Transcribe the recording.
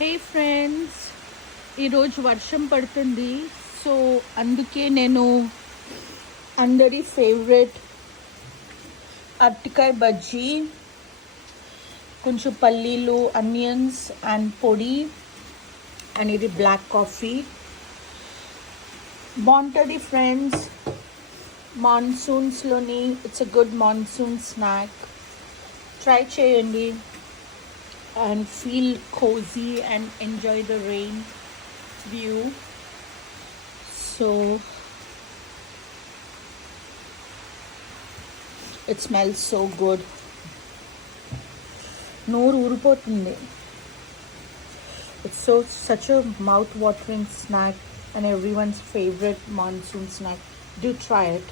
హే friends, ఈరోజు వర్షం పడుతుంది. సో అందుకే నేను అందరి ఫేవరెట్ అరటికాయ బజ్జీ, కొంచెం పల్లీలు, ఆనియన్స్ అండ్ పొడి అండ్ ఇది బ్లాక్ కాఫీ బాగుంటుంది friends. మాన్సూన్స్లోని it's a good monsoon snack. Try చేయండి and feel cozy and enjoy the rain view. So it smells so good. Noru uripotundi. It's such a mouth watering snack and everyone's favorite monsoon snack. Do try it.